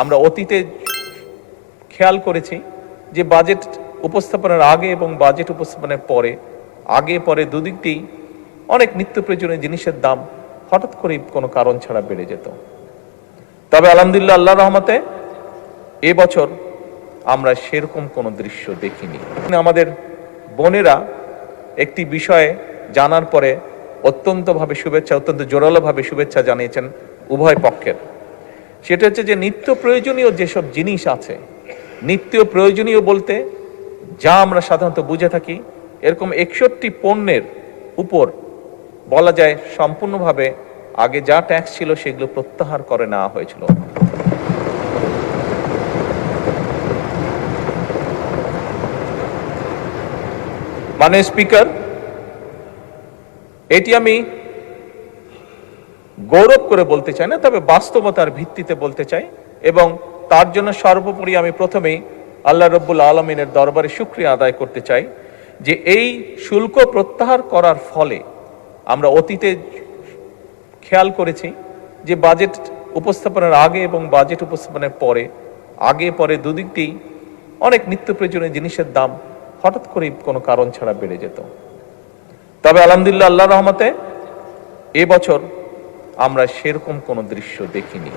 আমরা অতীতে খেয়াল করেছি যে বাজেট উপস্থাপনের আগে এবং বাজেট উপস্থাপনের পরে আগে পরে দুদিকতেই অনেক নিত্য প্রয়োজনীয় জিনিসের দাম হঠাৎ করে কোনো কারণ ছাড়া বেড়ে যেত। তবে আলহামদুলিল্লাহ আল্লাহর রহমতে এবছর আমরা সেরকম কোনো দৃশ্য দেখিনি। আমাদের বোনেরা একটি বিষয়ে জানার পরে অত্যন্ত জোরালোভাবে শুভেচ্ছা জানিয়েছেন উভয় পক্ষের। সেটা হচ্ছে যে নিত্য প্রয়োজনীয় যেসব জিনিস আছে, নিত্য প্রয়োজনীয় বলতে যা আমরা সাধারণত বুঝে থাকি, এরকম 61 পণ্যের উপর বলা যায় সম্পূর্ণভাবে আগে যা ট্যাক্স ছিল সেগুলো প্রত্যাহার করে নেওয়া হয়েছিল। মাননীয় স্পিকার, এটি আমি গৌরব করে বলতে চাই না, তবে বাস্তবতার ভিত্তিতে বলতে চাই, এবং তার জন্য সর্বোপরি আমি প্রথমেই আল্লাহ রব্বুল আলমিনের দরবারে শুকরিয়া আদায় করতে চাই যে এই শুল্ক প্রত্যাহার করার ফলে আমরা অতীতে খেয়াল করেছি যে বাজেট উপস্থাপনের আগে এবং বাজেট উপস্থাপনের পরে আগে পরে দুদিকতেই অনেক নিত্য প্রয়োজনীয় জিনিসের দাম হঠাৎ করে কোনো কারণ ছাড়া বেড়ে যেত। তবে আলহামদুলিল্লাহ আল্লাহর রহমতে এবছর আমরা সেরকম কোনো দৃশ্য দেখিনি।